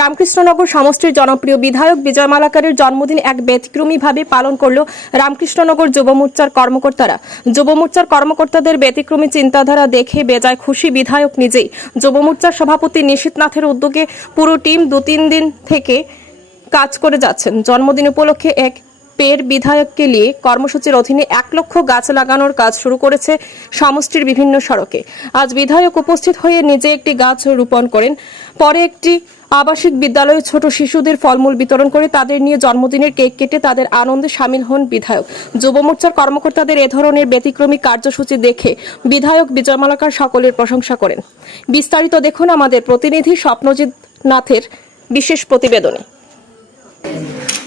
রামকৃষ্ণনগর সমষ্টির জনপ্রিয় বিধায়ক বিজয় মালাকারের জন্মদিন এক ব্যতিক্রমীভাবে পালন করল রামকৃষ্ণনগর যুব মোর্চার কর্মকর্তারা। যুব মোর্চার কর্মকর্তাদের ব্যতিক্রমী চিন্তাধারা দেখে বেজায় খুশি বিধায়ক নিজেই। যুব মোর্চার সভাপতি নিশীথনাথের উদ্যোগে পুরো টিম দু তিন দিন থেকে কাজ করে যাচ্ছেন। জন্মদিন উপলক্ষে এক পের বিধায়ককে নিয়ে কর্মসূচির অধীনে এক লক্ষ গাছ লাগানোর কাজ শুরু করেছে সমষ্টির বিভিন্ন সড়কে। আজ বিধায়ক উপস্থিত হয়ে নিজে একটি গাছ রোপণ করেন। পরে একটি আবাসিক বিদ্যালয়ে ছোট শিশুদের ফলমূল বিতরণ করে তাদের নিয়ে জন্মদিনের কেক কেটে তাদের আনন্দে সামিল হন বিধায়ক। যুব মোর্চার কর্মকর্তাদের এ ধরনের ব্যতিক্রমী কার্যসূচি দেখে বিধায়ক বিজয় মালাকার সকলের প্রশংসা করেন। বিস্তারিত দেখুন আমাদের প্রতিনিধি স্বপ্নজিৎ নাথের বিশেষ প্রতিবেদনে।